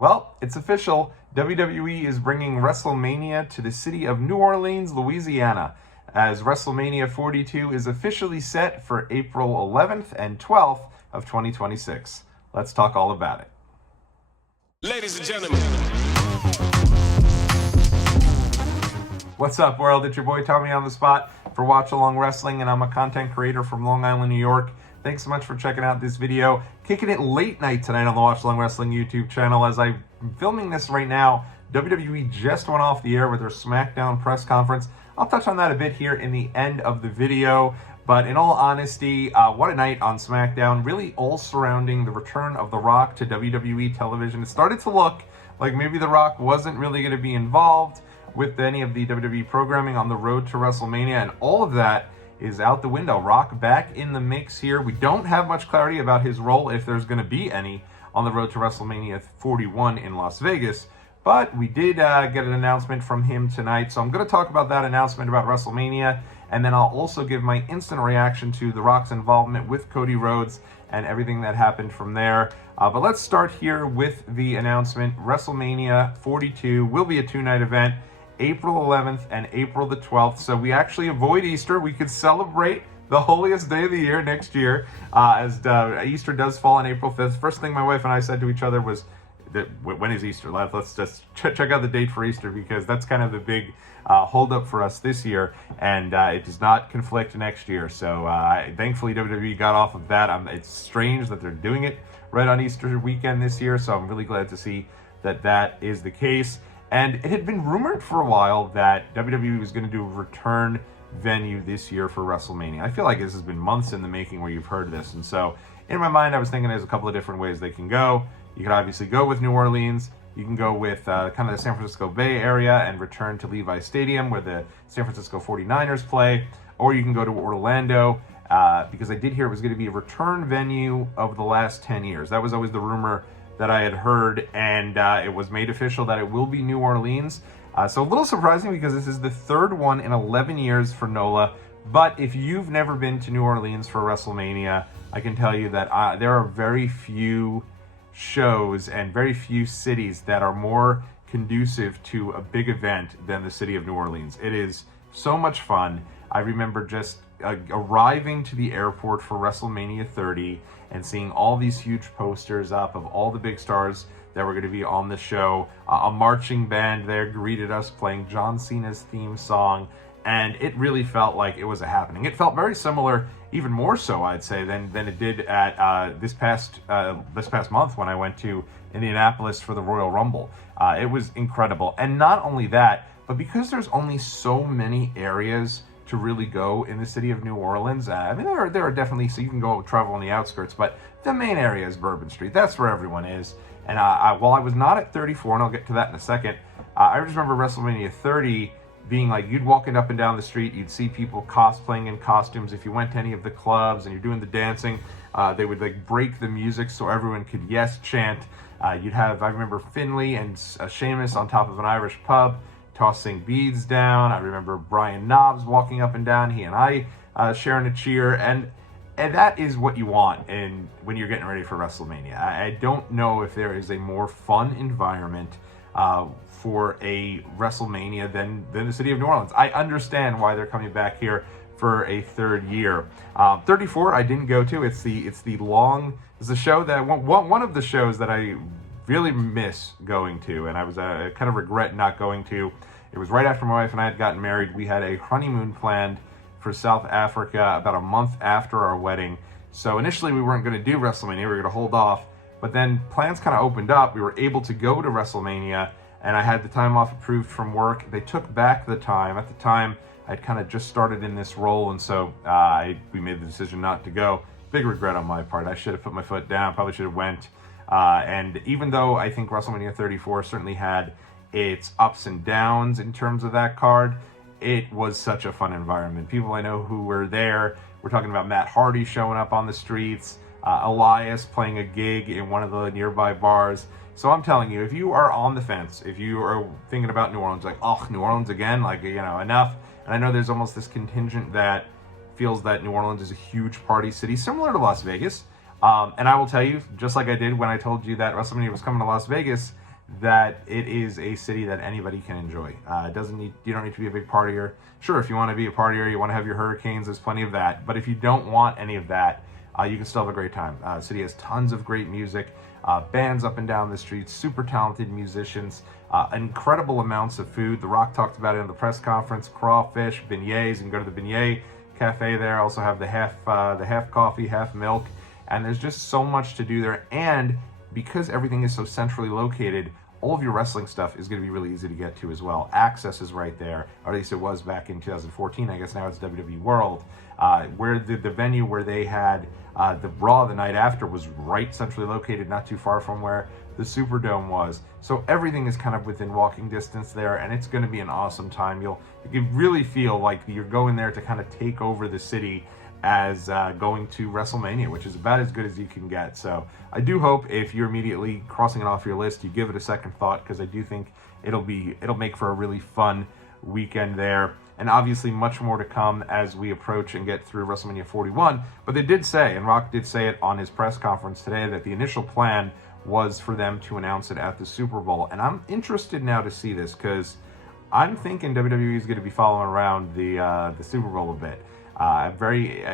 Well, it's official. WWE is bringing WrestleMania to the city of New Orleans, Louisiana, as WrestleMania 42 is officially set for April 11th and 12th of 2026. Let's talk all about it. Ladies and gentlemen. What's up, world? It's your boy Tommy on the spot for Watch Along Wrestling, and I'm a content creator from Long Island, New York. Thanks so much for checking out this video. Kicking it late night tonight on the Watch Along Wrestling YouTube channel. As I'm filming this right now, WWE just went off the air with their Smackdown press conference. I'll touch on that a bit here in the end of the video. But in all honesty, what a night on SmackDown. Really all surrounding the return of The Rock to WWE television. It started to look like maybe The Rock wasn't really going to be involved with any of the WWE programming on the road to WrestleMania, and all of that is out the window. Rock back in the mix here. We don't have much clarity about his role, if there's going to be any, on the road to WrestleMania 41 in Las Vegas, but we did get an announcement from him tonight, so I'm going to talk about that announcement about WrestleMania, and then I'll also give my instant reaction to The Rock's involvement with Cody Rhodes and everything that happened from there. But let's start here with the announcement. WrestleMania 42 will be a two-night event, April 11th and April the 12th. So we actually avoid Easter. We could celebrate the holiest day of the year next year, as Easter does fall on April 5th. First thing my wife and I said to each other was, when is Easter? Let's just check out the date for Easter, because that's kind of the big holdup for us this year, and it does not conflict next year. So thankfully WWE got off of that. It's strange that they're doing it right on Easter weekend this year, so I'm really glad to see that that is the case. And it had been rumored for a while that WWE was going to do a return venue this year for WrestleMania. I feel like this has been months in the making where you've heard this. And so in my mind, I was thinking there's a couple of different ways they can go. You could obviously go with New Orleans. You can go with kind of the San Francisco Bay Area and return to Levi Stadium, where the San Francisco 49ers play. Or you can go to Orlando, because I did hear it was going to be a return venue of the last 10 years. That was always the rumor that I had heard, and it was made official that it will be New Orleans. So a little surprising, because this is the third one in 11 years for NOLA. But if you've never been to New Orleans for WrestleMania, I can tell you that there are very few shows and very few cities that are more conducive to a big event than the city of New Orleans. It is so much fun. I remember just arriving to the airport for WrestleMania 30 and seeing all these huge posters up of all the big stars that were going to be on the show. A marching band there greeted us playing John Cena's theme song, and it really felt like it was a happening. It felt very similar, even more so, I'd say, than it did at this past month when I went to Indianapolis for the Royal Rumble. It was incredible. And not only that, but because there's only so many areas to really go in the city of New Orleans. I mean, there are definitely, so you can go travel on the outskirts, but the main area is Bourbon Street. That's where everyone is. And while I was not at 34, and I'll get to that in a second, I just remember WrestleMania 30 being like, you'd walking up and down the street, you'd see people cosplaying in costumes. If you went to any of the clubs and you're doing the dancing, they would like break the music so everyone could yes chant. You'd have, I remember Finlay and Sheamus on top of an Irish pub tossing beads down. I remember Brian Knobbs walking up and down, he and I sharing a cheer, and that is what you want when you're getting ready for WrestleMania. I don't know if there is a more fun environment for a WrestleMania than the city of New Orleans. I understand why they're coming back here for a third year. 34 I didn't go to. It's the show that one of the shows that I really miss going to, and I was kind of regret not going to. It was right after my wife and I had gotten married. We had a honeymoon planned for South Africa about a month after our wedding. So initially we weren't going to do WrestleMania. We were going to hold off. But then plans kind of opened up. We were able to go to WrestleMania, and I had the time off approved from work. They took back the time. At the time, I'd kind of just started in this role, and so we made the decision not to go. Big regret on my part. I should have put my foot down. Probably should have went. And even though I think WrestleMania 34 certainly had its ups and downs in terms of that card, it was such a fun environment. People I know who were there, we're talking about Matt Hardy showing up on the streets, Elias playing a gig in one of the nearby bars. So I'm telling you, if you are on the fence, if you are thinking about New Orleans, like, oh, New Orleans again, like, you know, enough. And I know there's almost this contingent that feels that New Orleans is a huge party city, similar to Las Vegas. And I will tell you, just like I did when I told you that WrestleMania was coming to Las Vegas, that it is a city that anybody can enjoy. You don't need to be a big partier. Sure, if you want to be a partier, you want to have your hurricanes, there's plenty of that. But if you don't want any of that, you can still have a great time. The city has tons of great music, bands up and down the streets, super talented musicians, incredible amounts of food. The Rock talked about it in the press conference: crawfish, beignets. You can go to the beignet cafe there. Also have the half coffee, half milk, and there's just so much to do there. And because everything is so centrally located, all of your wrestling stuff is going to be really easy to get to as well. Access is right there, or at least it was back in 2014. I guess now it's WWE World, where the venue where they had the Raw the night after was right centrally located, not too far from where the Superdome was. So everything is kind of within walking distance there, and it's going to be an awesome time. You can really feel like you're going there to kind of take over the city as going to WrestleMania, which is about as good as you can get. So I do hope if you're immediately crossing it off your list, you give it a second thought, because I do think it'll make for a really fun weekend there. And obviously much more to come as we approach and get through WrestleMania 41. But they did say, and Rock did say it on his press conference today, that the initial plan was for them to announce it at the Super Bowl. And I'm interested now to see this, because I'm thinking WWE is going to be following around the Super Bowl a bit.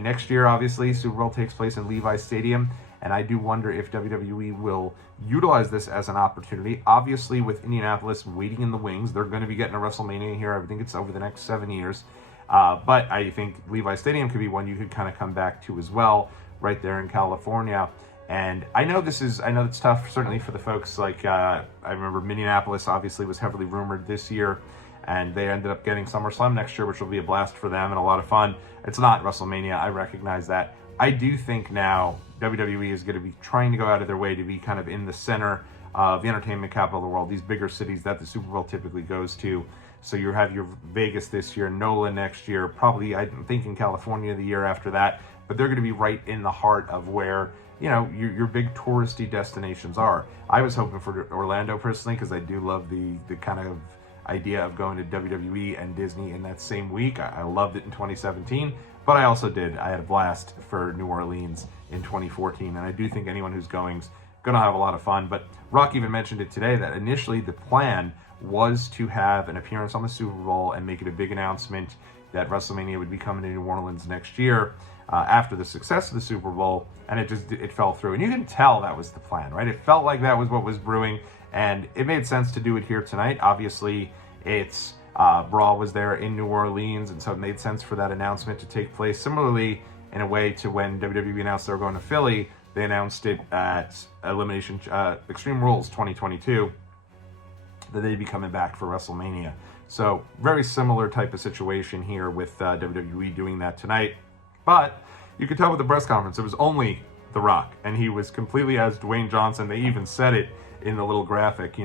Next year, obviously, Super Bowl takes place in Levi's Stadium, and I do wonder if WWE will utilize this as an opportunity. Obviously, with Indianapolis waiting in the wings, they're going to be getting a WrestleMania here. I think it's over the next 7 years. But I think Levi's Stadium could be one you could kind of come back to as well, right there in California. And I know it's tough, certainly for the folks like, I remember Minneapolis obviously was heavily rumored this year, and they ended up getting SummerSlam next year, which will be a blast for them and a lot of fun. It's not WrestleMania, I recognize that. I do think now WWE is going to be trying to go out of their way to be kind of in the center of the entertainment capital of the world, these bigger cities that the Super Bowl typically goes to. So you have your Vegas this year, NOLA next year, probably I'm thinking California the year after that, but they're going to be right in the heart of where, your big touristy destinations are. I was hoping for Orlando personally, because I do love the kind of idea of going to WWE and Disney in that same week. I loved it in 2017, but I had a blast for New Orleans in 2014, and I do think anyone who's going to have a lot of fun. But Rock even mentioned it today that initially the plan was to have an appearance on the Super Bowl and make it a big announcement that WrestleMania would be coming to New Orleans next year after the success of the Super Bowl, and it fell through. And you can tell that was the plan, right? It felt like that was what was brewing, and it made sense to do it here tonight. Obviously, it's Raw was there in New Orleans, and so it made sense for that announcement to take place. Similarly, in a way to when WWE announced they were going to Philly, they announced it at Extreme Rules 2022 that they'd be coming back for WrestleMania. So very similar type of situation here with WWE doing that tonight. But you could tell with the press conference, it was only The Rock, and he was completely as Dwayne Johnson. They even said it in the little graphic,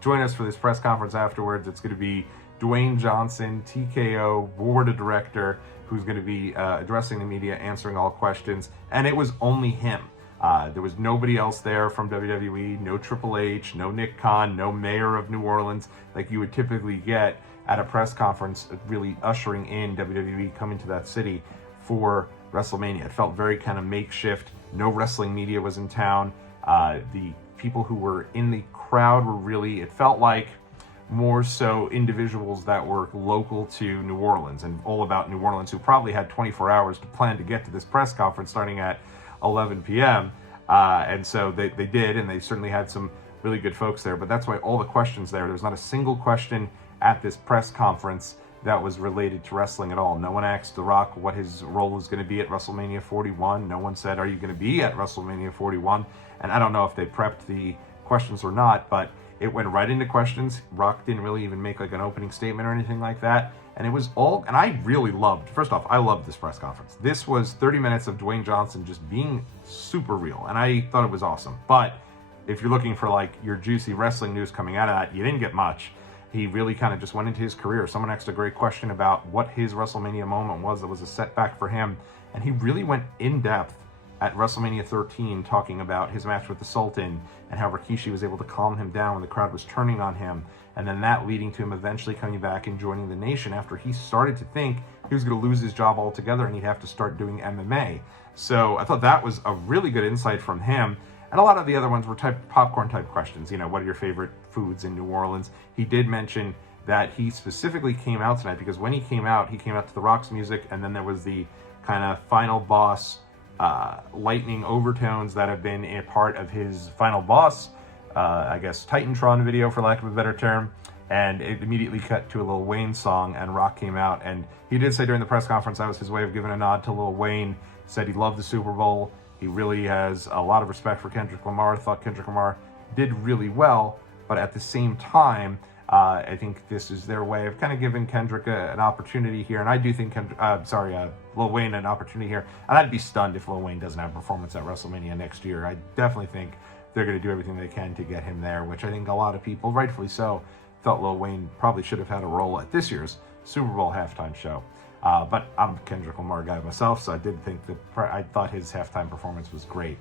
join us for this press conference afterwards. It's going to be Dwayne Johnson, TKO, board of director, who's going to be addressing the media, answering all questions. And it was only him. There was nobody else there from WWE, no Triple H, no Nick Khan, no mayor of New Orleans, like you would typically get at a press conference, really ushering in WWE coming to that city for WrestleMania. It felt very kind of makeshift. No wrestling media was in town. The people who were in the crowd were really, it felt like more so individuals that were local to New Orleans and all about New Orleans, who probably had 24 hours to plan to get to this press conference starting at 11 p.m. And so they did, and they certainly had some really good folks there. But that's why all the questions there was not a single question at this press conference that was related to wrestling at all. No one asked The Rock what his role was going to be at WrestleMania 41. No one said, are you going to be at WrestleMania 41? And I don't know if they prepped the questions or not, but it went right into questions. Rock didn't really even make like an opening statement or anything like that. And it was all, and I really loved, first off, I loved this press conference. This was 30 minutes of Dwayne Johnson just being super real, and I thought it was awesome. But if you're looking for like your juicy wrestling news coming out of that, you didn't get much. He really kind of just went into his career. Someone asked a great question about what his WrestleMania moment was that was a setback for him, and he really went in depth at WrestleMania 13 talking about his match with the Sultan and how Rikishi was able to calm him down when the crowd was turning on him, and then that leading to him eventually coming back and joining the Nation after he started to think he was going to lose his job altogether and he'd have to start doing MMA. So I thought that was a really good insight from him. And a lot of the other ones were popcorn type questions. What are your favorite foods in New Orleans? He did mention that he specifically came out tonight because when he came out to The Rock's music, and then there was the kind of final boss lightning overtones that have been a part of his final boss, I guess, Titantron video, for lack of a better term. And it immediately cut to a Lil Wayne song, and Rock came out. And he did say during the press conference that was his way of giving a nod to Lil Wayne. Said he loved the Super Bowl. He really has a lot of respect for Kendrick Lamar. Thought Kendrick Lamar did really well. But at the same time, I think this is their way of kind of giving Kendrick an opportunity here. And I do think Lil Wayne an opportunity here. And I'd be stunned if Lil Wayne doesn't have a performance at WrestleMania next year. I definitely think they're going to do everything they can to get him there, which I think a lot of people, rightfully so, thought Lil Wayne probably should have had a role at this year's Super Bowl halftime show. But I'm a Kendrick Lamar guy myself, so I thought his halftime performance was great.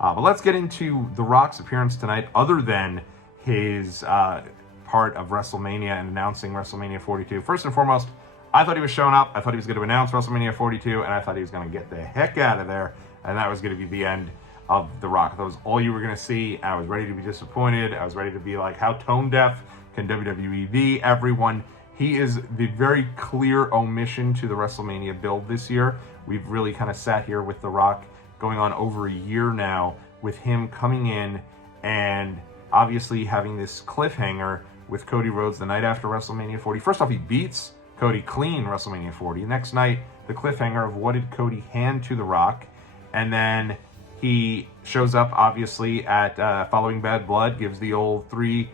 But let's get into The Rock's appearance tonight, other than his part of WrestleMania and announcing WrestleMania 42. First and foremost, I thought he was showing up. I thought he was going to announce WrestleMania 42, and I thought he was going to get the heck out of there, and that was going to be the end of The Rock. That was all you were going to see. I was ready to be disappointed. I was ready to be like, how tone deaf can WWE be? Everyone. He is the very clear omission to the WrestleMania build this year. We've really kind of sat here with The Rock going on over a year now, with him coming in and obviously having this cliffhanger with Cody Rhodes the night after WrestleMania 40. First off, he beats Cody clean WrestleMania 40. Next night, the cliffhanger of what did Cody hand to The Rock? And then he shows up, obviously, at Following Bad Blood, gives the old three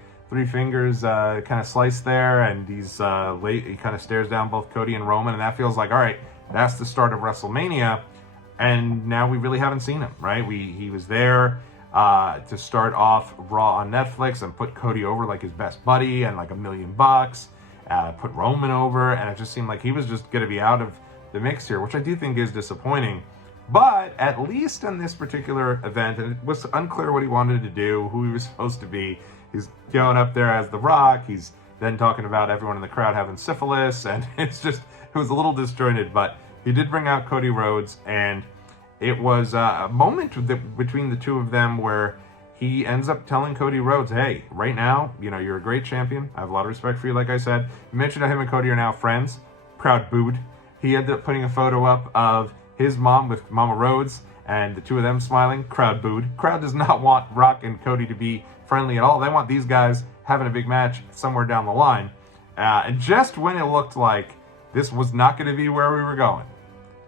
fingers kind of slice there, and he kind of stares down both Cody and Roman, and that feels like, all right, that's the start of WrestleMania. And now we really haven't seen him, right? He was there to start off Raw on Netflix and put Cody over like his best buddy and like $1 million, put Roman over, and it just seemed like he was just going to be out of the mix here, which I do think is disappointing. But at least in this particular event, and it was unclear what he wanted to do, who he was supposed to be. He's going up there as The Rock. He's then talking about everyone in the crowd having syphilis, and it was a little disjointed, but he did bring out Cody Rhodes, and it was a moment between the two of them where he ends up telling Cody Rhodes, hey, right now, you're a great champion. I have a lot of respect for you, like I said. You mentioned that him and Cody are now friends. Crowd booed. He ended up putting a photo up of his mom with Mama Rhodes, and the two of them smiling. Crowd booed. Crowd does not want Rock and Cody to be friendly at all. They want these guys having a big match somewhere down the line. And just when it looked like this was not going to be where we were going,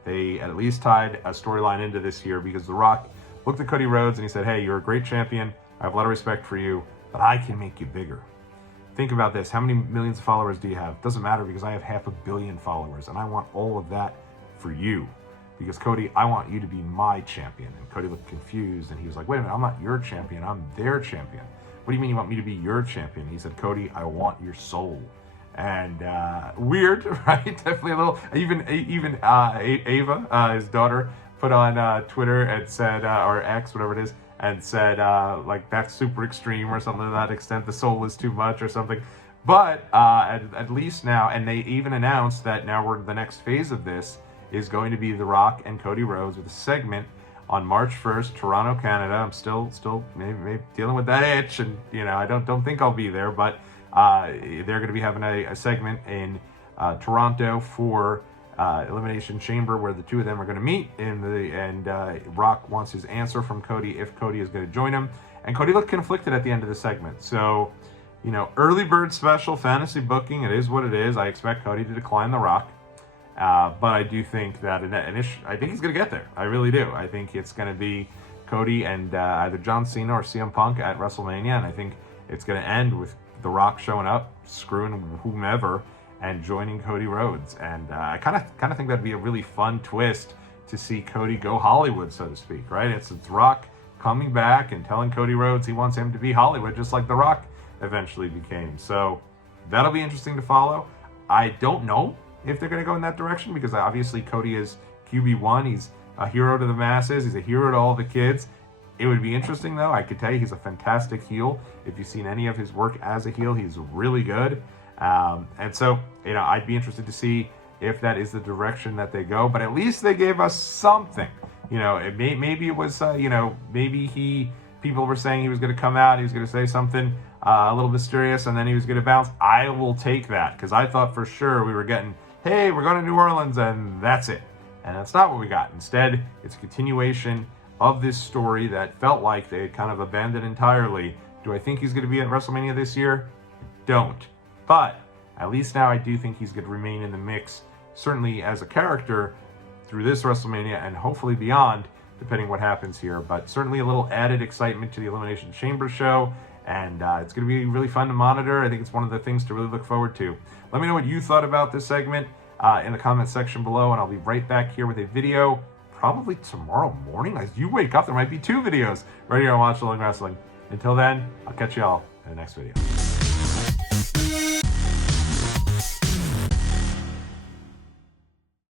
they at least tied a storyline into this here, because The Rock looked at Cody Rhodes and he said, hey, you're a great champion. I have a lot of respect for you, but I can make you bigger. Think about this. How many millions of followers do you have? Doesn't matter, because I have 500 million followers, and I want all of that for you. Because, Cody, I want you to be my champion. And Cody looked confused, and he was like, wait a minute, I'm not your champion, I'm their champion. What do you mean you want me to be your champion? He said, Cody, I want your soul. And weird, right? Definitely a little. Even Ava, his daughter, put on Twitter and said, or X, whatever it is, and said, like, that's super extreme or something to that extent. The soul is too much or something. But at least now, and they even announced that now the next phase of this is going to be The Rock and Cody Rhodes with a segment on March 1st, Toronto, Canada. I'm still maybe dealing with that itch, and I don't think I'll be there, but they're going to be having a segment in Toronto for Elimination Chamber, where the two of them are going to meet. And Rock wants his answer from Cody if Cody is going to join him. And Cody looked conflicted at the end of the segment. So, early bird special, fantasy booking, it is what it is. I expect Cody to decline The Rock. But I do think that I think he's going to get there. I really do. I think it's going to be Cody and either John Cena or CM Punk at WrestleMania, and I think it's going to end with The Rock showing up, screwing whomever, and joining Cody Rhodes. And I kind of think that'd be a really fun twist to see Cody go Hollywood, so to speak, right? It's Rock coming back and telling Cody Rhodes he wants him to be Hollywood, just like The Rock eventually became. So that'll be interesting to follow. I don't know if they're going to go in that direction, because obviously Cody is QB1. He's a hero to the masses. He's a hero to all the kids. It would be interesting, though. I could tell you he's a fantastic heel. If you've seen any of his work as a heel, he's really good. And so, I'd be interested to see if that is the direction that they go. But at least they gave us something. Maybe it was, maybe he people were saying he was going to come out, he was going to say something a little mysterious, and then he was going to bounce. I will take that, because I thought for sure we were getting, hey, we're going to New Orleans, and that's it. And that's not what we got. Instead, it's a continuation of this story that felt like they had kind of abandoned entirely. Do I think he's going to be at WrestleMania this year? Don't. But at least now I do think he's going to remain in the mix, certainly as a character through this WrestleMania and hopefully beyond, depending what happens here. But certainly a little added excitement to the Elimination Chamber show, and it's going to be really fun to monitor. I think it's one of the things to really look forward to. Let me know what you thought about this segment in the comment section below, and I'll be right back here with a video probably tomorrow morning. As you wake up, there might be 2 videos right here on Watch Along Wrestling. Until then, I'll catch you all in the next video.